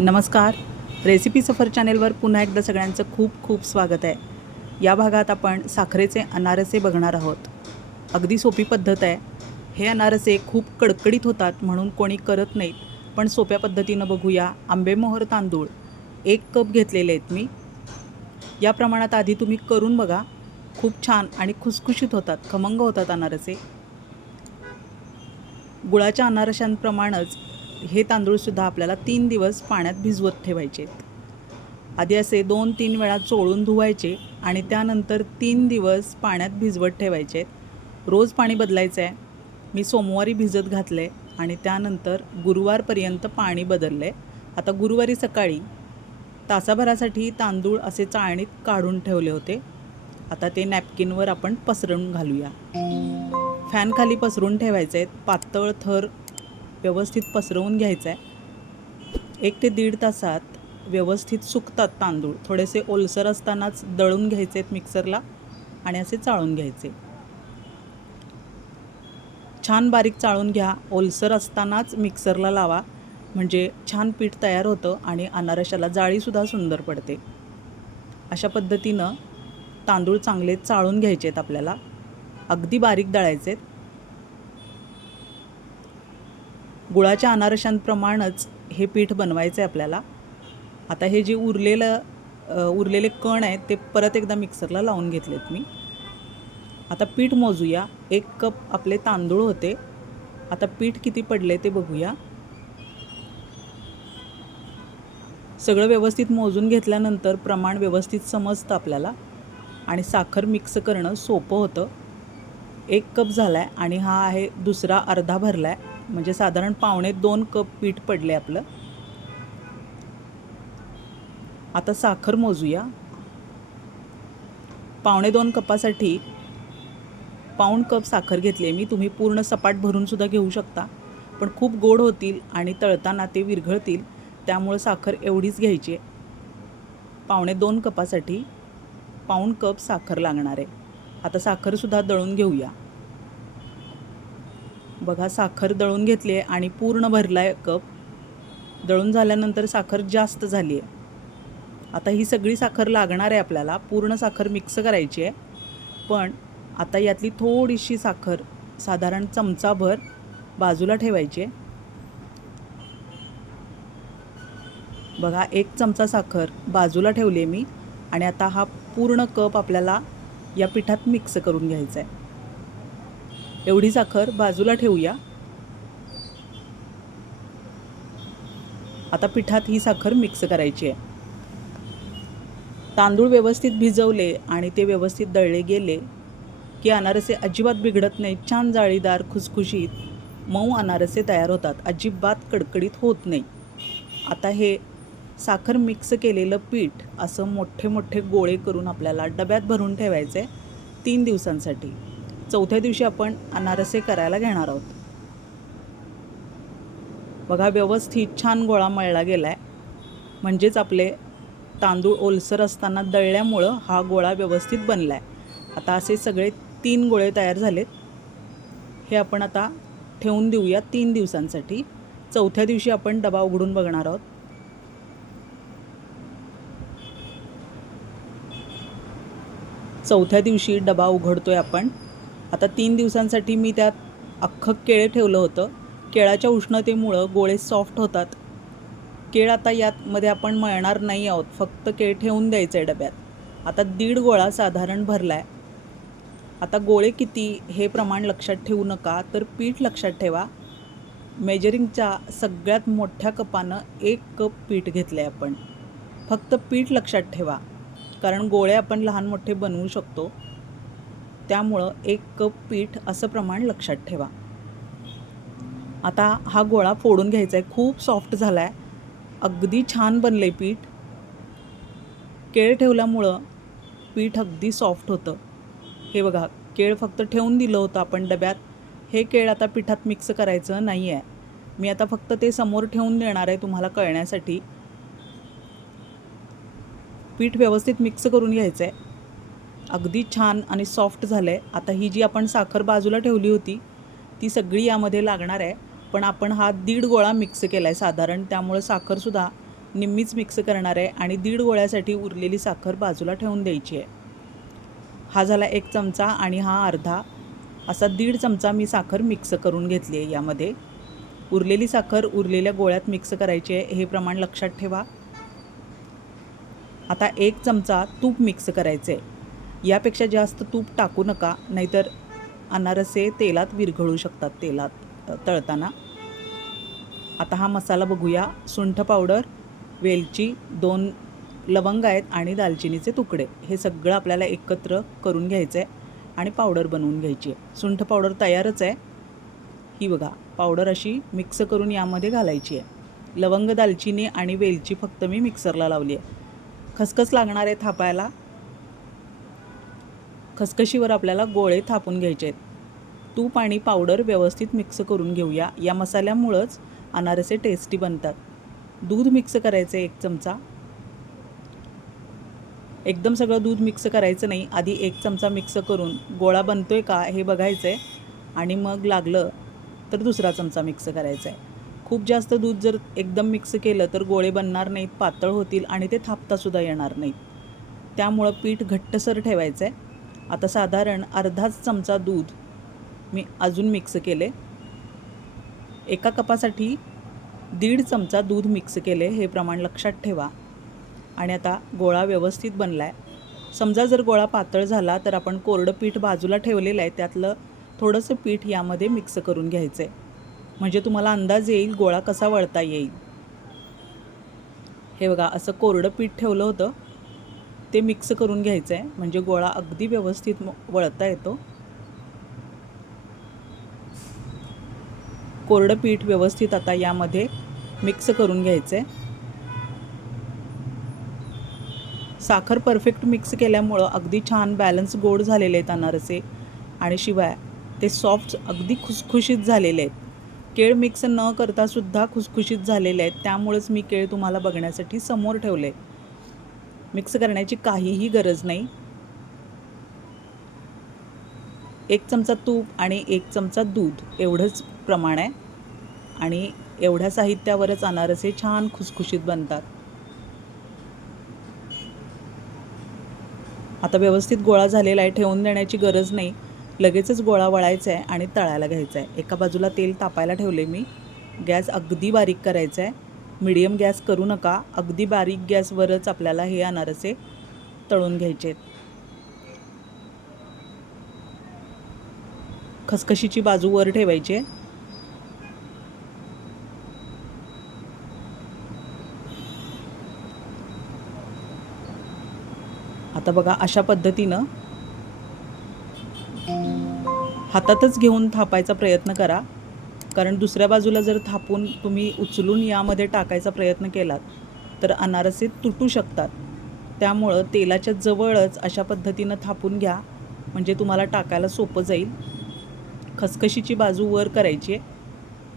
नमस्कार. रेसिपी सफर चॅनेलवर पुन्हा एकदा सगळ्यांचं खूप खूप स्वागत आहे. या भागात आपण साखरेचे अनारसे बघणार आहोत. अगदी सोपी पद्धत आहे. हे अनारसे खूप कडकडीत होतात म्हणून कोणी करत नाहीत पण सोप्या पद्धतीनं बघूया आंबेमोहर तांदूळ. एक कप घेतलेले आहेत मी. या प्रमाणात आधी तुम्ही करून बघा. खूप छान आणि खुसखुशीत होतात खमंग होतात अनारसे. गुळाच्या अनारशांप्रमाणेच हे तांदूळसुद्धा आपल्याला तीन दिवस पाण्यात भिजवत ठेवायचे. आधी असे दोन तीन वेळा चोळून धुवायचे आणि त्यानंतर तीन दिवस पाण्यात भिजवत ठेवायचे. रोज पाणी बदलायचं आहे मी सोमवारी भिजत घातले आणि त्यानंतर गुरुवारपर्यंत पाणी बदलले. आता गुरुवारी सकाळी तासाभरासाठी तांदूळ असे चाळणीत काढून ठेवले होते. आता ते नॅपकिनवर आपण पसरून घालूया. फॅनखाली पसरून ठेवायचे आहेत पातळ थर व्यवस्थित पसरवून घ्यायचा आहे एक ते दीड तासात व्यवस्थित सुकतात तांदूळ. थोडेसे ओलसर असतानाच दळून घ्यायचे आहेत मिक्सरला आणि असे चाळून घ्यायचे. छान बारीक चाळून घ्या. ओलसर असतानाच मिक्सरला लावा. म्हणजे छान पीठ तयार होतं आणि अनारशाला जाळीसुद्धा सुंदर पडते. अशा पद्धतीनं तांदूळ चांगले चाळून घ्यायचे आहेत आपल्याला. अगदी बारीक दळायचे आहेत गुळाच्या अनारशांप्रमाणेच हे पीठ बनवायचं आहे आपल्याला. आता हे जे उरलेलं उरलेले कण आहेत ते परत एकदा मिक्सरला लावून घेतलेत मी. आता पीठ मोजूया. एक कप आपले तांदूळ होते. आता पीठ किती पडले ते बघूया. सगळं व्यवस्थित मोजून घेतल्यानंतर प्रमाण व्यवस्थित समजतं आपल्याला. आणि साखर मिक्स करणं सोपं होतं. एक कप झाला आहे आणि हा आहे दुसरा अर्धा भरला आहे म्हणजे साधारण पावणे दोन कप पीठ पडले आपलं. आता साखर मोजूया. पावणे दोन कपासाठी पाऊण कप साखर घेतली आहे मी. तुम्ही पूर्ण सपाट भरूनसुद्धा घेऊ शकता. पण खूप गोड होतील आणि तळताना ते विरघळतील. त्यामुळं साखर एवढीच घ्यायची आहे. पावणे दोन कपासाठी पाऊण कप साखर लागणार आहे. आता साखरसुद्धा दळून घेऊया. बघा साखर दळून घेतली आहे आणि पूर्ण भरला आहे कप. दळून झाल्यानंतर साखर जास्त झाली आहे. आता ही सगळी साखर लागणार आहे आपल्याला. पूर्ण साखर मिक्स करायची आहे. पण आता यातली थोडीशी साखर साधारण चमचाभर बाजूला ठेवायची आहे. बघा एक चमचा साखर बाजूला ठेवली आहे मी. आणि आता हा पूर्ण कप आपल्याला या पिठात मिक्स करून घ्यायचा आहे. एवढी साखर बाजूला ठेवूया. आता पिठात ही साखर मिक्स करायची आहे. तांदूळ व्यवस्थित भिजवले आणि ते व्यवस्थित दळले गेले की अनारसे अजिबात बिघडत नाहीत छान जाळीदार खुसखुशीत मऊ अनारसे तयार होतात. अजिबात कडकडीत होत नाही. आता हे साखर मिक्स केलेलं पीठ असं मोठे मोठे गोळे करून आपल्याला डब्यात भरून ठेवायचे तीन दिवसांसाठी. चौथ्या दिवशी आपण अनारसे करायला घेणार आहोत. बघा व्यवस्थित छान गोळा मळला गेला आहे म्हणजेच आपले तांदूळ ओलसर असताना दळल्यामुळं हा गोळा व्यवस्थित बनला आहे आता असे सगळे तीन गोळे तयार झालेत. हे आपण आता ठेवून देऊया तीन दिवसांसाठी. चौथ्या दिवशी आपण डबा उघडून बघणार आहोत. चौथ्या दिवशी डबा उघडतोय आपण. आता तीन दिवसांसाठी मी त्यात अख्खं केळ ठेवलं होतं. केळाच्या उष्णतेमुळं गोळे सॉफ्ट होतात. केळ आता यातमध्ये आपण मळणार नाही आहोत. फक्त केळ ठेवून द्यायचं आहे डब्यात. आता दीड गोळा साधारण भरला आहे आता गोळे किती हे प्रमाण लक्षात ठेवू नका तर पीठ लक्षात ठेवा. मेजरिंगच्या सगळ्यात मोठ्या कपानं एक कप पीठ घेतलं आहे आपण. फक्त पीठ लक्षात ठेवा. कारण गोळे आपण लहान मोठे बनवू शकतो. त्यामुळं एक कप पीठ असं प्रमाण लक्षात ठेवा. आता हा गोळा फोडून घ्यायचा आहे खूप सॉफ्ट झाला आहे अगदी छान बनलं आहे पीठ. केळ ठेवल्यामुळं पीठ अगदी सॉफ्ट होतं. हे बघा केळ फक्त ठेवून दिलं होतं आपण डब्यात. हे केळ आता पिठात मिक्स करायचं नाही आहे मी आता फक्त ते समोर ठेवून देणार आहे तुम्हाला कळण्यासाठी. पीठ व्यवस्थित मिक्स करून घ्यायचं आहे अगदी छान आणि सॉफ्ट झालं आहे आता ही जी आपण साखर बाजूला ठेवली होती ती सगळी यामध्ये लागणार आहे. पण आपण हा दीड गोळा मिक्स केला आहे साधारण. त्यामुळं साखरसुद्धा निम्मीच मिक्स करणार आहे आणि दीड गोळ्यासाठी उरलेली साखर बाजूला ठेवून द्यायची आहे. हा झाला एक चमचा आणि हा अर्धा. असा दीड चमचा मी साखर मिक्स करून घेतली आहे यामध्ये. उरलेली साखर उरलेल्या गोळ्यात मिक्स करायची आहे. हे प्रमाण लक्षात ठेवा. आता एक चमचा तूप मिक्स करायचे आहे यापेक्षा जास्त तूप टाकू नका नाहीतर अनारसे तेलात विरघळू शकतात तेलात तळताना. आता हा मसाला बघूया. सुंठ पावडर वेलची दोन लवंग आहेत आणि दालचिनीचे तुकडे. हे सगळं आपल्याला एकत्र करून घ्यायचं आहे आणि पावडर बनवून घ्यायची आहे. सुंठ पावडर तयारच आहे. ही बघा पावडर अशी मिक्स करून यामध्ये घालायची आहे. लवंग दालचिनी आणि वेलची फक्त मी मिक्सरला लावली आहे. खसखस लागणार आहे थापायला. खसखशीवर आपल्याला गोळे थापून घ्यायचे आहेत तूप आणि पावडर व्यवस्थित मिक्स करून घेऊया. या मसाल्यामुळंच अनारसे टेस्टी बनतात. दूध मिक्स करायचं एक चमचा. एकदम सगळं दूध मिक्स करायचं नाही. आधी एक चमचा मिक्स करून गोळा बनतो आहे का हे बघायचं आहे आणि मग लागलं तर दुसरा चमचा मिक्स करायचा आहे खूप जास्त दूध जर एकदम मिक्स केलं तर गोळे बनणार नाहीत पातळ होतील आणि ते थापतासुद्धा येणार नाहीत. त्यामुळं पीठ घट्टसर ठेवायचं आहे आता साधारण अर्धाच चमचा दूध मी अजून मिक्स केले. एका कपासाठी दीड चमचा दूध मिक्स केले हे प्रमाण लक्षात ठेवा. आणि आता गोळा व्यवस्थित बनला आहे समजा जर गोळा पातळ झाला तर आपण कोरडं पीठ बाजूला ठेवलेलं आहे त्यातलं थोडंसं पीठ यामध्ये मिक्स करून घ्यायचं. आहे म्हणजे तुम्हाला अंदाज येईल गोळा कसा वळता येईल. हे बघा असं कोरडं पीठ ठेवलं होतं. ते मिक्स करून घ्यायचं आहे. म्हणजे गोळा अगदी व्यवस्थित म- वळता येतो. कोरडं पीठ व्यवस्थित आता यामध्ये मिक्स करून घ्यायचं आहे साखर परफेक्ट मिक्स केल्यामुळं अगदी छान बॅलन्स गोड झालेले आहेत अनारसे. आणि शिवाय ते सॉफ्ट अगदी खुसखुशीत झालेले आहेत. केळ मिक्स न करता सुद्धा खुसखुशीत झालेले आहेत. त्यामुळेच मी केळ तुम्हाला बघण्यासाठी समोर ठेवले मिक्स करण्याची काहीही गरज नाही. एक चमचा तूप आणि एक चमचा दूध एवढंच प्रमाण आहे. आणि एवढ्या साहित्यावरच अनारसे छान खुसखुशीत बनतात. आता व्यवस्थित गोळा झालेला आहे ठेवून देण्याची गरज नाही. लगेचच गोळा वळायचा आहे आणि तळायला घ्यायचा आहे. एका बाजूला तेल तापायला ठेवले मी. गॅस अगदी बारीक करायचा आहे. मिडियम गॅस करू नका. अगदी बारीक गॅसवरच आपल्याला हे अनारसे तळून घ्यायचे आहेत खसखशीची बाजू वर ठेवायची आहे. आता बघा अशा पद्धतीनं हातातच घेऊन थापायचा प्रयत्न करा. कारण दुसऱ्या बाजूला जर थापून तुम्ही उचलून यामध्ये टाकायचा प्रयत्न केलात तर अनारसे तुटू शकतात. त्यामुळं तेलाच्या जवळच अशा पद्धतीनं थापून घ्या म्हणजे तुम्हाला टाकायला सोपं जाईल. खसखशीची बाजू वर करायची आहे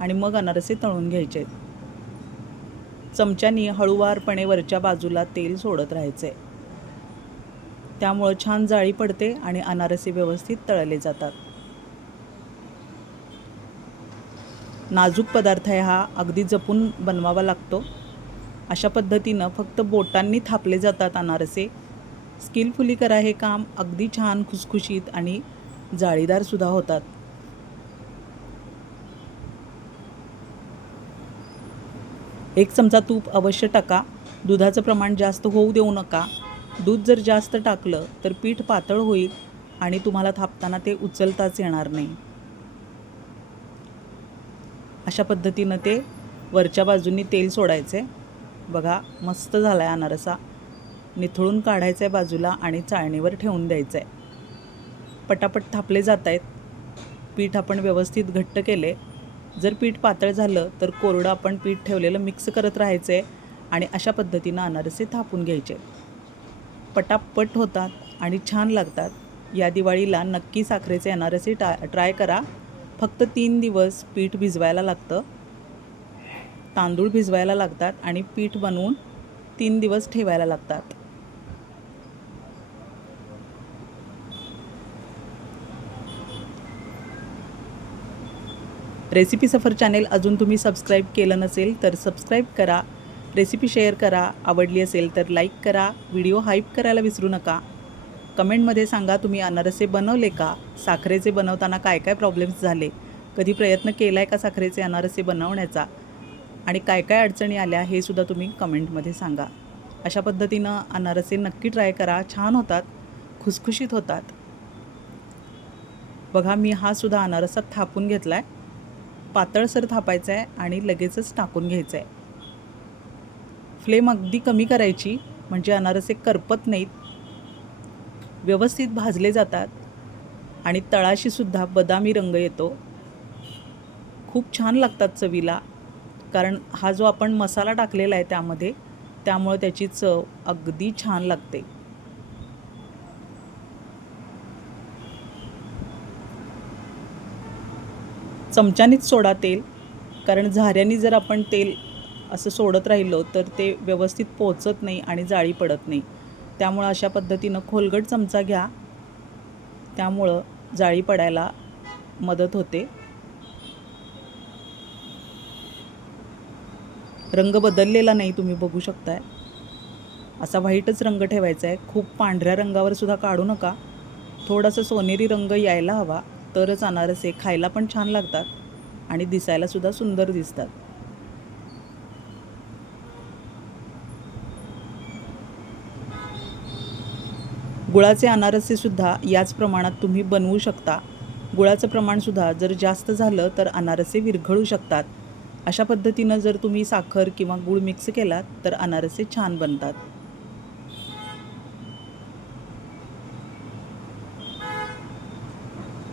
आणि मग अनारसे तळून घ्यायचे आहेत. चमच्यानी हळूवारपणे वरच्या बाजूला तेल सोडत राहायचं आहे त्यामुळं छान जाळी पडते आणि अनारसे व्यवस्थित तळले जातात. नाजूक पदार्थ आहे हा अगदी जपून बनवावा लागतो. अशा पद्धतीनं फक्त बोटांनी थापले जातात अनारसे. स्किलफुली करा हे काम अगदी छान खुसखुशीत आणि जाळीदारसुद्धा होतात. एक चमचा तूप अवश्य टाका. दुधाचं प्रमाण जास्त होऊ देऊ नका. दूध जर जास्त टाकलं तर पीठ पातळ होईल आणि तुम्हाला थापताना ते उचलताच येणार नाही. अशा पद्धतीनं ते वरच्या बाजूनी तेल सोडायचे. बघा मस्त झाला आहे अनारसा निथळून काढायचं आहे बाजूला आणि चाळणीवर ठेवून द्यायचं आहे पटापट थापले जात आहेत पीठ आपण व्यवस्थित घट्ट केले. जर पीठ पातळ झालं तर कोरडं आपण पीठ ठेवलेलं मिक्स करत राहायचं आहे आणि अशा पद्धतीनं अनारसे थापून घ्यायचे. पटापट होतात आणि छान लागतात. या दिवाळीला नक्की साखरेचे अनारसे टा ट्राय करा. फक्त तीन दिवस पीठ भिजवायला लागतं. तांदूळ भिजवायला लागतात आणि पीठ बनवून तीन दिवस ठेवायला लागतात. रेसिपी सफर चॅनेल अजून तुम्ही सबस्क्राईब केलं नसेल तर सबस्क्राईब करा. रेसिपी शेअर करा. आवडली असेल तर लाईक करा. व्हिडिओ हाईप करायला विसरू नका. कमेंटमध्ये सांगा तुम्ही अनारसे बनवले का? साखरेचे बनवताना काय काय प्रॉब्लेम्स झाले? कधी प्रयत्न केला आहे का साखरेचे अनारसे बनवण्याचा? आणि काय काय अडचणी आल्या हे सुद्धा तुम्ही कमेंटमध्ये सांगा. अशा पद्धतीनं अनारसे नक्की ट्राय करा. छान होतात खुसखुशीत होतात. बघा मी हा सुद्धा अनारसा थापून घेतला आहे पातळसर थापायचा आहे आणि लगेचच टाकून घ्यायचं आहे फ्लेम अगदी कमी करायची म्हणजे अनारसे करपत नाहीत. व्यवस्थित भाजले जातात आणि तळाशीसुद्धा बदामी रंग येतो. खूप छान लागतात चवीला कारण हा जो आपण मसाला टाकलेला आहे त्यामध्ये त्यामुळे त्याची चव अगदी छान लागते. चमच्यानेच सोडा तेल कारण झाऱ्यानी जर आपण तेल असं सोडत राहिलो तर ते व्यवस्थित पोचत नाही आणि जाळी पडत नाही. त्यामुळं अशा पद्धतीनं खोलगट चमचा घ्या. त्यामुळं जाळी पडायला मदत होते. रंग बदललेला नाही तुम्ही बघू शकताय. असा व्हाईटच रंग ठेवायचा आहे खूप पांढऱ्या रंगावर सुद्धा काढू नका. थोडासा सोनेरी रंग यायला हवा. तरच अनारसे खायला पण छान लागतात आणि दिसायला सुद्धा सुंदर दिसतात. गुळाचे अनारसेसुद्धा याच प्रमाणात तुम्ही बनवू शकता. गुळाचं प्रमाणसुद्धा जर जास्त झालं तर अनारसे विरघळू शकतात. अशा पद्धतीनं जर तुम्ही साखर किंवा गूळ मिक्स केलात तर अनारसे छान बनतात.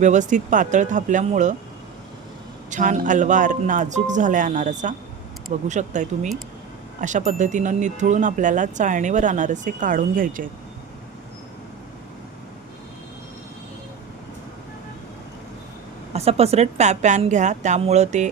व्यवस्थित पातळ थापल्यामुळं छान अलवार नाजूक झाला आहे अनारसा. बघू शकताय तुम्ही. अशा पद्धतीनं निथळून आपल्याला चाळणीवर अनारसे काढून घ्यायचे आहेत असा पसरट पॅ पॅन घ्या त्यामुळं ते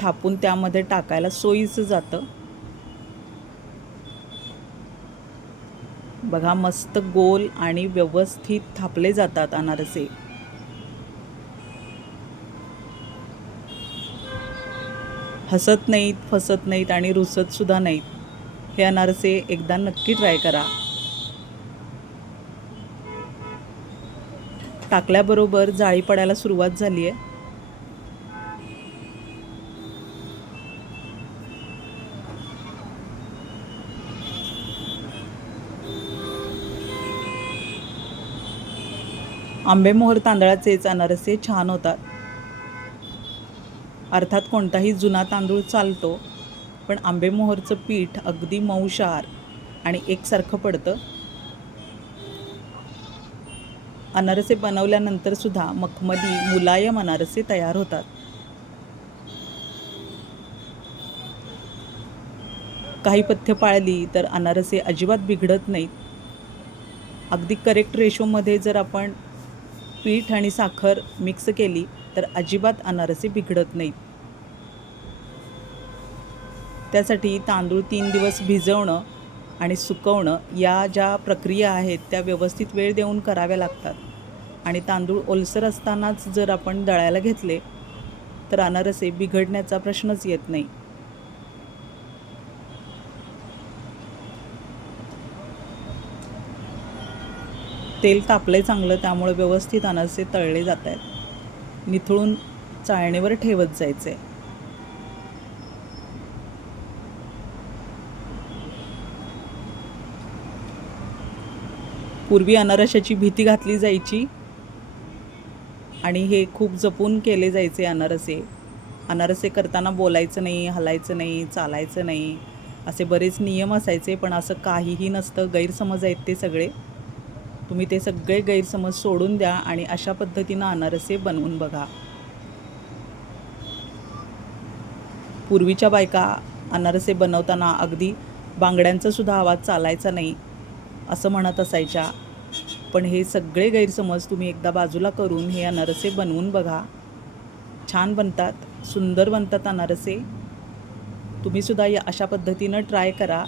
थापून त्यामध्ये टाकायला सोयीचं जातं. बघा मस्त गोल आणि व्यवस्थित थापले जातात अनारसे. हसत नाहीत फसत नाहीत आणि रुसत सुद्धा नाहीत. हे अनारसे एकदा नक्की ट्राय करा. टाकल्याबरोबर जाळी पडायला सुरुवात झाली आहे. आंबेमोहर तांदळाचेच अनारसे छान होतात. अर्थात कोणताही जुना तांदूळ चालतो पण आंबेमोहरचं पीठ अगदी मऊशार आणि एकसारखं पडतं. अनारसे बनवल्यानंतर सुद्धा मखमली मुलायम अनारसे तयार होतात. काही पथ्य पाळली तर अनारसे अजिबात बिघडत नाहीत. अगदी करेक्ट रेशोमध्ये जर आपण पीठ आणि साखर मिक्स केली तर अजिबात अनारसे बिघडत नाहीत. त्यासाठी तांदूळ तीन दिवस भिजवणं आणि सुकवणं या ज्या प्रक्रिया आहेत त्या व्यवस्थित वेळ देऊन कराव्या लागतात. आणि तांदूळ ओलसर असतानाच जर आपण दळायला घेतले तर अनारसे बिघडण्याचा प्रश्नच येत नाही. तेल तापलंय चांगलं त्यामुळे व्यवस्थित अनारसे तळले जात आहेत निथळून चाळणीवर ठेवत जायचे पूर्वी अनारशाची भीती घातली जायची आणि हे खूप जपून केले जायचे अनारसे. अनारसे करताना बोलायचं नाही हलायचं नाही चालायचं नाही. असे बरेच नियम असायचे पण असं काहीही नसतं. गैरसमज आहेत ते सगळे. तुम्ही ते सगळे गैरसमज सोडून द्या आणि अशा पद्धतीनं अनारसे बनवून बघा. पूर्वीच्या बायका अनारसे बनवताना अगदी बांगड्यांचा सुद्धा आवाज चालायचा नाही असं म्हणत असायच्या. पण हे सगळे गैरसमज तुम्ही एकदा बाजूला करून हे अनारसे बनवून बघा. छान बनतात सुंदर बनतात अनारसे. तुम्हीसुद्धा या अशा पद्धतीनं ट्राय करा.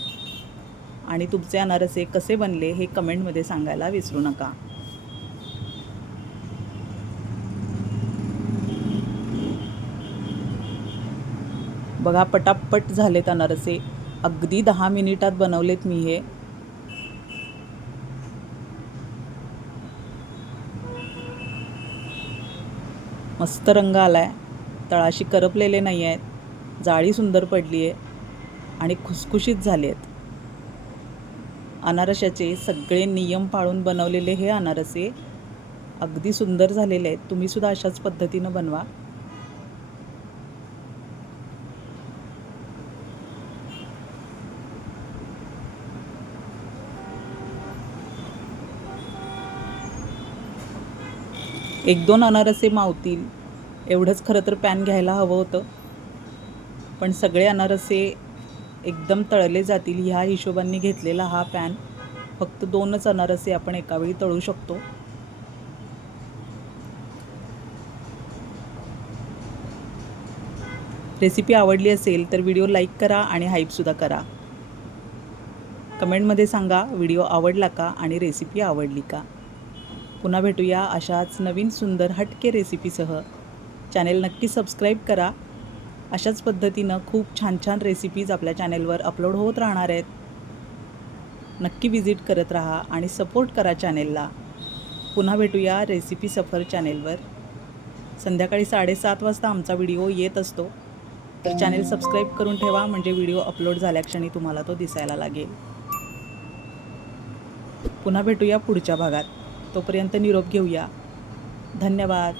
आणि तुमचे अनारसे कसे बनले हे कमेंटमध्ये सांगायला विसरू नका. बघा पटापट झालेत अनारसे. अगदी दहा मिनिटात बनवलेत मी हे. मस्त रंग आला आहे तळाशी करपलेले नाही आहेत जाळी सुंदर पडली आहे आणि खुसखुशीत झाले आहेत अनारशाचे सगळे नियम पाळून बनवलेले हे अनारसे अगदी सुंदर झालेले आहेत. तुम्हीसुद्धा अशाच पद्धतीनं बनवा. एक दोन अनारसे मावतील. एवढंच खरं तर पॅन घ्यायला हवं होतं. पण सगळे अनारसे एकदम तळले जातील ह्या हिशोबाने घेतलेला हा पॅन. फक्त दोनच अनारसे आपण एकावेळी तळू शकतो. रेसिपी आवडली असेल तर व्हिडिओ लाईक करा आणि हाईपसुद्धा करा. कमेंटमध्ये सांगा व्हिडिओ आवडला का आणि रेसिपी आवडली का? पुन्हा भेटूया अशाच नवीन सुंदर हटके रेसिपीसह. चॅनेल नक्की सबस्क्राईब करा. अशाच पद्धतीनं खूप छान छान रेसिपीज आपल्या चॅनेलवर अपलोड होत राहणार आहेत. नक्की विजिट करत राहा आणि सपोर्ट करा चॅनेलला पुन्हा भेटूया रेसिपी सफर चॅनेलवर संध्याकाळी साडेसात वाजता आमचा व्हिडिओ येत असतो. तर चॅनेल सबस्क्राईब करून ठेवा म्हणजे व्हिडिओ अपलोड झाल्याक्षणी तुम्हाला तो दिसायला लागेल. पुन्हा भेटूया पुढच्या भागात. तोपर्यंत निरोप घेऊया. धन्यवाद.